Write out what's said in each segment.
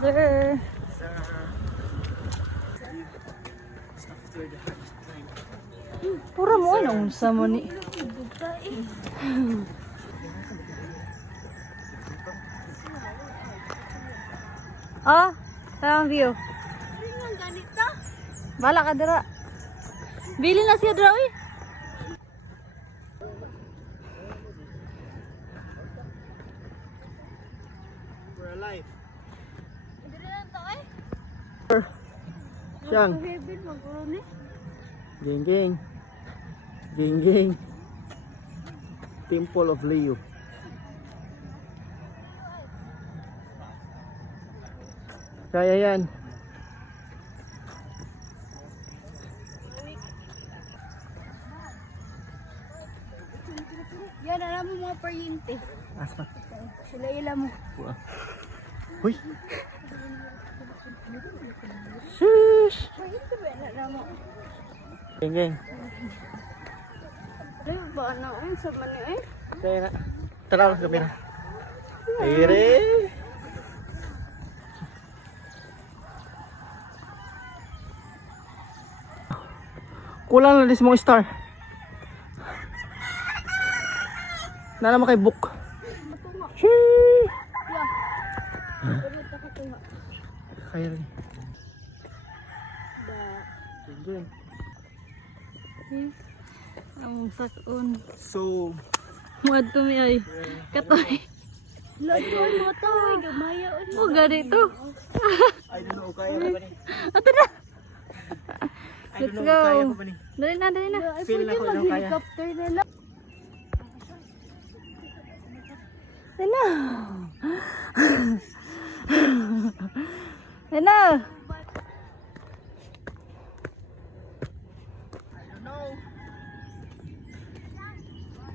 sir. Pura mo ano unsa mo ni. Ah, tayong view. Bala ka dira. Bili na siya dira oy. We're alive. Siyang. Ging ging. Ging ging. Temple of Leo. Kaya yan. Yan, alam mo mga paryente. Asma. Sila ilan mo. Huy. Shush. Paryente ba yan, alam mo? Ging ging. Ay, ba na sa mani eh? Kaya nga. Tara lang sa kamera. Ayre. Kulang na dis mong star. Na naman kay book. Shee. Kaya rin. Ganyan. Ang sakon. So, Muad to mi ay. Katoy. Lagyan mo to. Gamaya. Oh, ganito. I don't know kaya pa ba ni? Ato na. I don't Let's know go. kaya pa ba ni? Dali na, dali na. Feel na ko yung kaya. Helicopter na lang. Dali na. Dali na.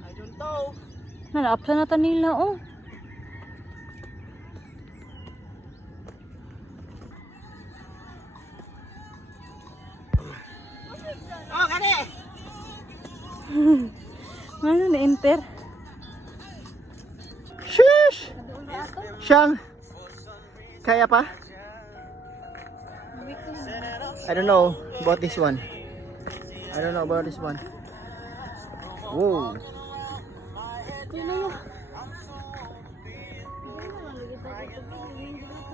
I don't know. Nalapsa na ta nila oh. Oh, kani. Ano na enter? Shush. Siyang. Kaya pa? I don't know about this one. I don't know about this one. Whoa.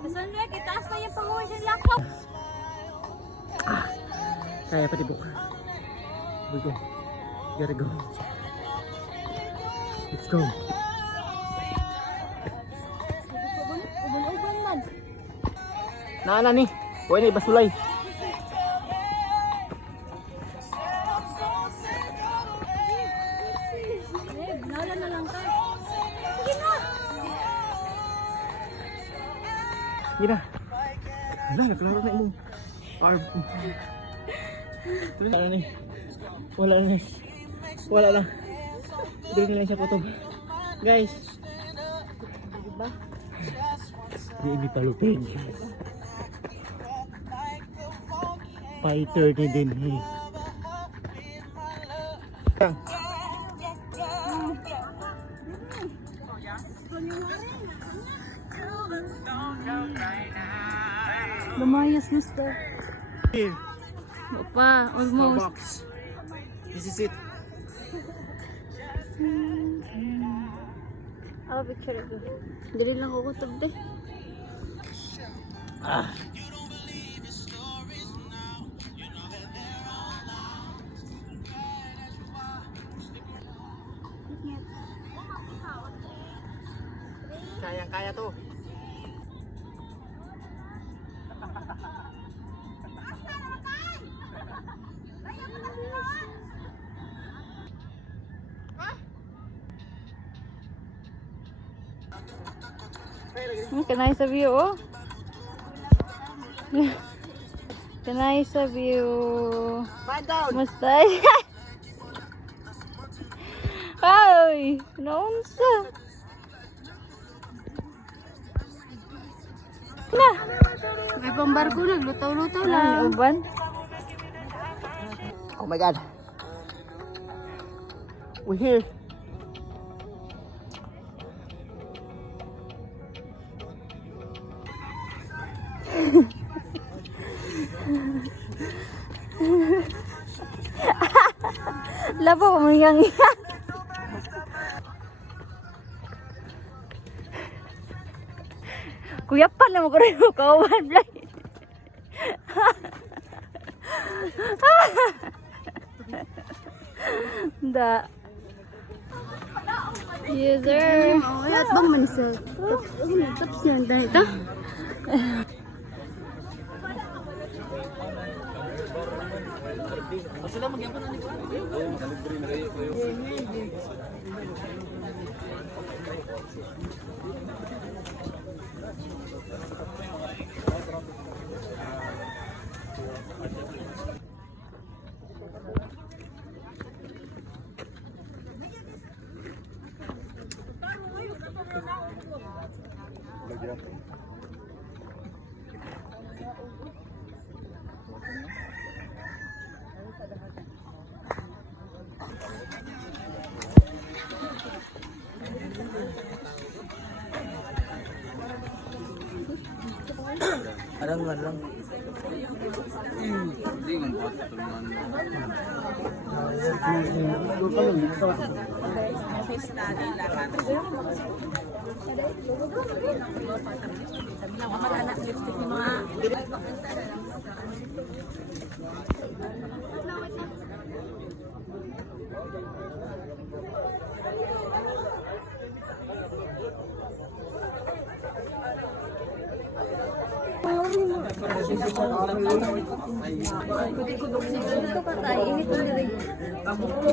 Sandra, kitaas na yung panguha dyan laptop. Kaya pa tibok. We go. Gotta go. Let's go. Ubon-ubon man. Naana ni. Huwag na ibasulay. Nala na lang ka. Sige na. Sige na. Wala, naklaro na imong. Wala na ni. Wala na. Wala lang. Bili na lang siya kutob. Guys. Diba? Di ini talupin. 5:30 din. Hey. Lumayas, mister. Here. Opa, almost. Starbucks. This is it. Ako picture ito. Dili lang ko kutob de. Ah. Kayang-kaya to. Kanay sa view, oh. Kanay sa view. Man down. Mustay. Ay, naunsa. Na. May pambarko naglutaw-lutaw lang. Uban. Oh my god. We're here. Labo ko mangyang iya. Kuya pa naman ko rin mo kauban vlog. Da. Yes, sir. Ay, at bang man sir? Tapos yan, dahil ito. Arang.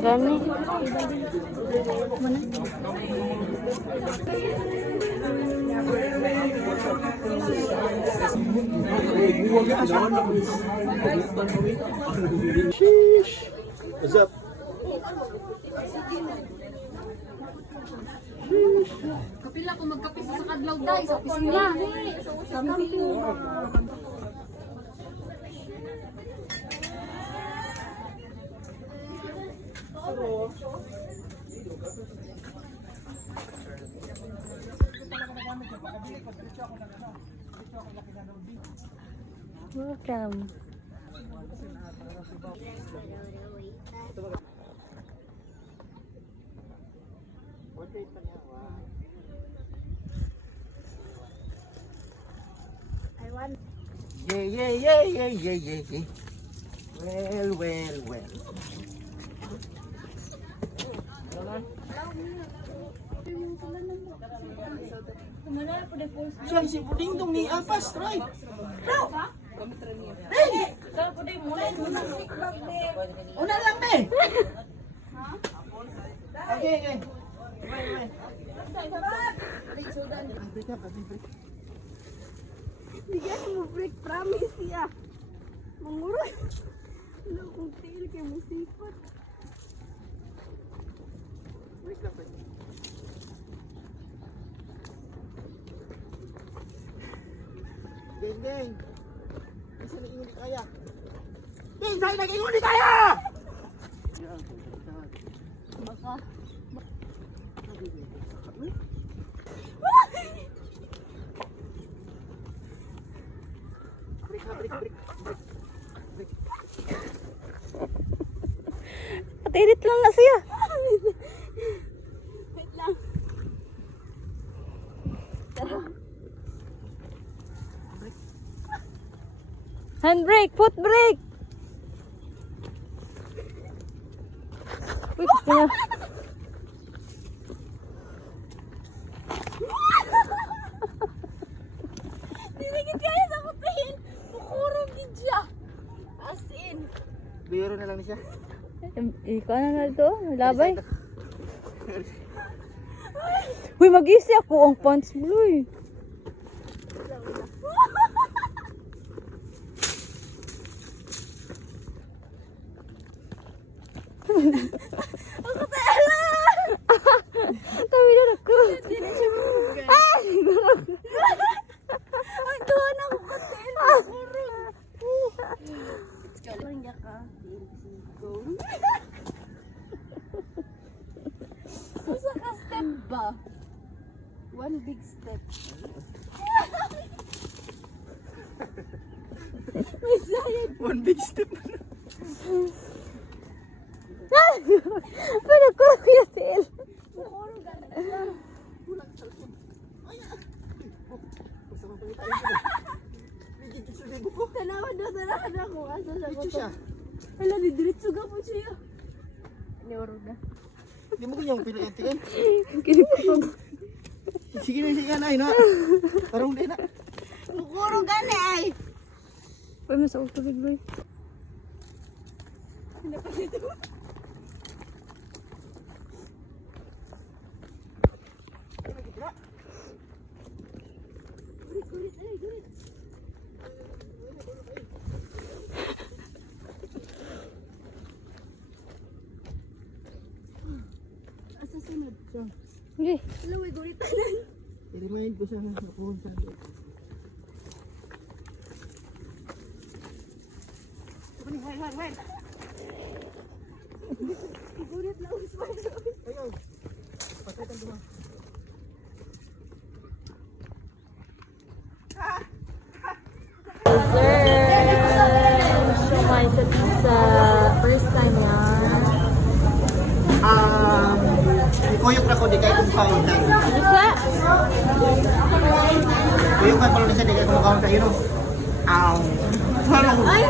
Gani. Sheesh. What's up? Kapila ko magkapis sa kadlaw dahil sa opisina. Welcome. Yeah. Well. Siya si Puding dong ni Alpas, right? Una lang be. Okay. Bigyan mo break, promise ya. Mangurot. Ano kung tail kayo musipot. Ding. Isa na ingon di kaya. Ding, sa'yo nag-ingon di kaya! Baka. Break. At-edit lang na siya. Wait lang. Handbrake, foot brake. Uy, gusto niya. Dinigit kaya sa kutin. Mukurong din siya. As in. Biro na lang siya. Ikaw na ito, labay. Uy, mag-isi ako ang pants blue eh. Ako tala! Tawi na ako. Dili siya mabugay. Ay, Ang tuwa na ako kutin. Mukurong. Lang niya ka. Go. Usa ka step ba? One big step. One big step. Pero ko yung tail. Tanawa na kung asa sa Dito kuto. siya. Hala, didiritso ka po siya. Neuro na. Hindi mo kanyang piliin. Kinipag. Sige na ay na. Tarong din na. Mukuro gani ay. Uy, masakot tubig, boy. Asa sunod? Okay. Hala, may gulitanan. I-remind ko siya na nakuha sa akin. Gulit na ang spider. Ayaw. Patakan ko. Shumay sa pizza. First time yan. Kuyok na ko di kayo kumakaon sa. Isa? Kuyok ka pala na siya di kayo kumakaon sa ino. Ow. Ay!